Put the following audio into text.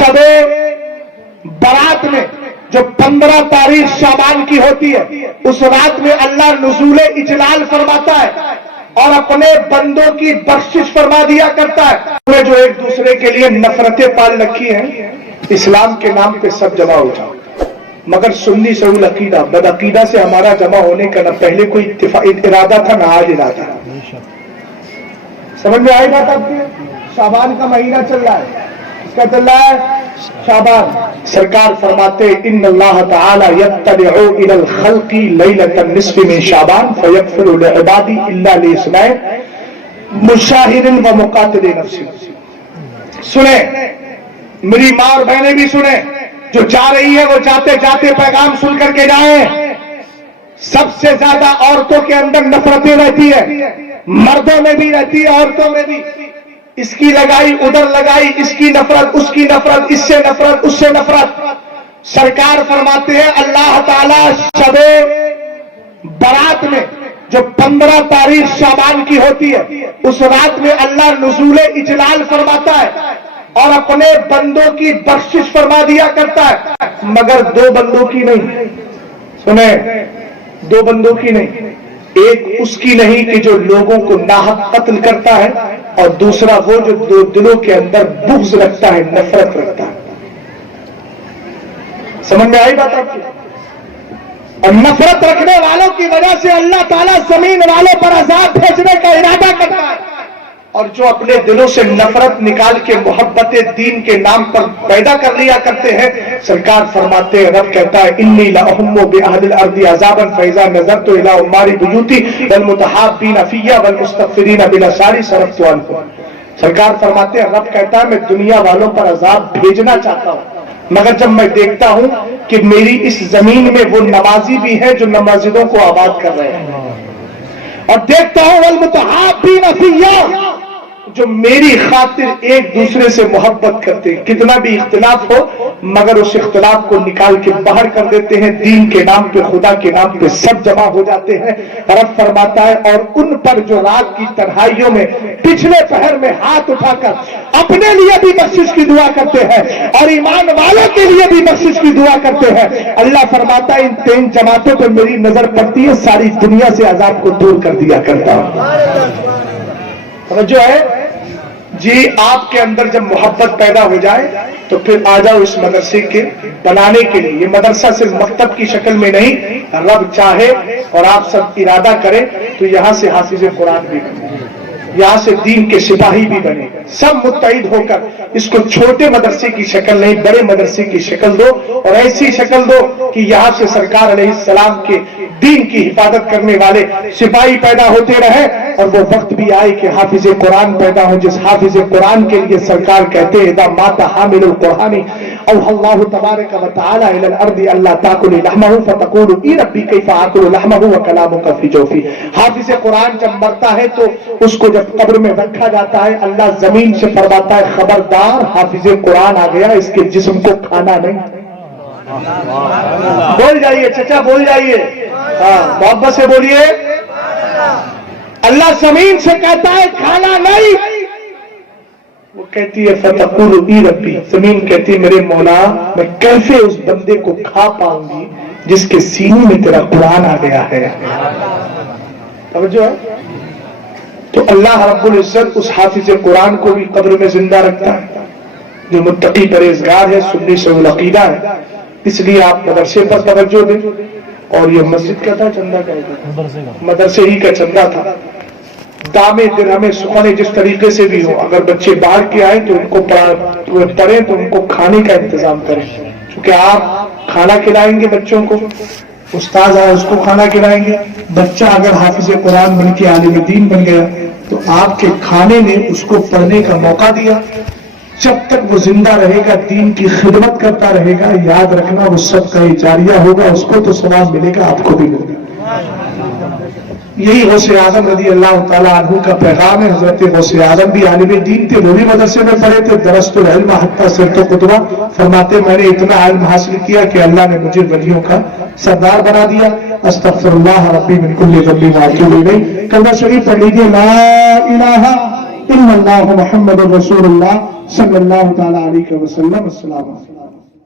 शबे बारात में जो 15 तारीख शाबान की होती है, उस रात में अल्लाह नुज़ूले इजलाल फरमाता है और अपने बंदों की बख्शिश फरमा दिया करता है। जो एक दूसरे के लिए नफरतें पाल रखी हैं, इस्लाम के नाम पे सब जमा हो जाओ, मगर सुन्नी सऊल अकीदा बदअकीदा से हमारा जमा होने का न पहले कोई इरादा था न आज इरादा। समझ में आई बात आपकी? शाबान का महीना चल रहा है, इसका चल रहा है शाबान। सरकार फरमाते इन्नल्लाह तआला यत्तलिउ इलल खल्क़ि लैलतन निस्फ़ि मिन शाबान फयग़फ़िरु लिइबादी इल्ला लिइस्नैन मुशाहिरिन व मुक़ातिलिन नफ्सी। सुने मेरी माँ और बहनें भी सुने, जो जा रही है वो जाते जाते पैगाम सुन करके जाए। सबसे ज्यादा औरतों के अंदर नफरतें रहती है, मर्दों में भी रहती है, औरतों में भी। इसकी लगाई उधर लगाई, इसकी नफरत उसकी नफरत, इससे नफरत उससे नफरत। सरकार फरमाते हैं अल्लाह ताला शबे बारात में जो 15 तारीख शाबान की होती है, उस रात में अल्लाह नुज़ूले इजलाल फरमाता है और अपने बंदों की बख्शिश फरमा दिया करता है, मगर दो बंदों की नहीं। सुने, दो बंदों की नहीं, एक उसकी नहीं कि जो लोगों को नाहक कत्ल करता है, और दूसरा वो जो दो दिलों के अंदर बुग़्ज़ रखता है, नफरत रखता है। समझ में आई बात आपकी? और नफरत रखने वालों की वजह से अल्लाह ताला जमीन वालों पर अज़ाब भेजने का इरादा करता है, और जो अपने दिलों से नफरत निकाल के मोहब्बत दीन के नाम पर पैदा कर लिया करते हैं, सरकार फरमाते हैं, रब कहता है इन्नी लअहुम्मु बिअहलिल अर्दि अज़ाबन फइज़ा नज़रतु इला उम्मारी बुयूती वल मुतहाब्बीना फिय्या वल मुस्तग़फ़िरीना बिलअसारी सरफ़्तु अन्हुम। सरकार फरमाते हैं, रब कहता है मैं दुनिया वालों पर अज़ाब भेजना चाहता हूं, मगर जब मैं देखता हूं कि मेरी इस जमीन में वो नमाजी भी हैं जो मस्जिदों को आबाद कर रहे हैं, और देखता हूं वल मुतहाब्बीना फिय्या, जो मेरी खातिर एक दूसरे से मोहब्बत करते हैं। कितना भी इख्तिलाफ हो, मगर उस इख्तिलाफ को निकाल के बाहर कर देते हैं, दीन के नाम पे, खुदा के नाम पे सब जमा हो जाते हैं। रब फरमाता है और उन पर जो रात की तन्हाइयों में पिछले पहर में हाथ उठाकर अपने लिए भी बख्शिश की दुआ करते हैं और ईमान वालों के लिए भी बख्शिश की दुआ करते हैं, अल्लाह फरमाता है इन 3 जमातों पर मेरी नजर पड़ती है, सारी दुनिया से अजाब को दूर कर दिया करता हूं। जो है जी, आपके अंदर जब मोहब्बत पैदा हो जाए तो फिर आ जाओ इस मदरसे के बनाने के लिए। ये मदरसा सिर्फ मकतब की शक्ल में नहीं, रब चाहे और आप सब इरादा करें तो यहां से हाफिज कुरान भी बने, यहां से दीन के सिपाही भी बने, सब मुत्तहिद होकर इसको छोटे मदरसे की शक्ल नहीं, बड़े मदरसे की शक्ल दो, और ऐसी शक्ल दो कि यहां से सरकार अलैहिस्सलाम के दीन की हिफाजत करने वाले सिपाही पैदा होते रहे, और वो वक्त भी आए कि हाफिज कुरान पैदा हो, जिस हाफिज कुरान के लिए सरकार कहते हैं इदा माता हामिलुल कुरानी औ अल्लाहु तबारक व तआला इलल अर्दि अल्ला ताकुलु लहमहु फतकुलु ई रब्बी कैफा आकुलु लहमहु व कलामुका फी जौफी। हाफिज कुरान जब मरता है तो उसको जब कब्र में रखा जाता है, अल्लाह जमीन से फरमाता है खबरदार हाफिज कुरान आ गया, इसके जिस्म को खाना नहीं। बोल जाइए चचा, बोल जाइए, हाँ मोहब्बत से बोलिए। अल्लाह जमीन से कहता है खाना नहीं, वो कहती है फतकुलु ई रब्बी, जमीन कहती है मेरे मौला मैं कैसे उस बंदे को खा पाऊंगी जिसके सीने में तेरा कुरान आ गया है। समझो है? तो अल्लाह रब्बुल इज्जत उस हाफिज कुरान को भी कब्र में जिंदा रखता है, जो मुत्तकी परहेजगार है, सुन्नी सऊल अकीदा है। इसलिए आप मदरसे पर तवज्जो दें। और ये मस्जिद का था चंदा का, मदरसे ही का चंदा था। दामे दिरहमे सुखाने जिस तरीके से भी हो, अगर बच्चे बाहर के आए तो उनको पढ़े तो उनको खाने का इंतजाम करें, क्योंकि आप खाना खिलाएंगे बच्चों को, उस्ताद आए उसको खाना खिलाएंगे। बच्चा अगर हाफिज कुरान बन के आलिम दीन बन गया तो आपके खाने ने उसको पढ़ने का मौका दिया। जब तक वो जिंदा रहेगा, दीन की खिदमत करता रहेगा, याद रखना वो सब का जारिया होगा, उसको तो सवाब मिलेगा, आपको भी मिलेगा। यही गौसे आजम रज़ी अल्लाह ताला अन्हु का पैगाम है। हजरत गौसे आजम भी आलिम दीन थे, वो भी मदरसे में पढ़े थे। दरस्तुल इल्म हत्ता सिरतु कुतुबा, फरमाते मैंने इतना इल्म हासिल किया कि अल्लाह ने मुझे वलियों का सरदार बना दिया। अस्तगफिरुल्लाह रब्बी मिन कुल्ली ज़ंबिन व अतूबु इलैह। कलमा शरीफ पढ़ लीजिए, ला इलाहा ان اللہ محمد رسول اللہ صلی اللہ تعالی علیہ وسلم. السلام علیکم.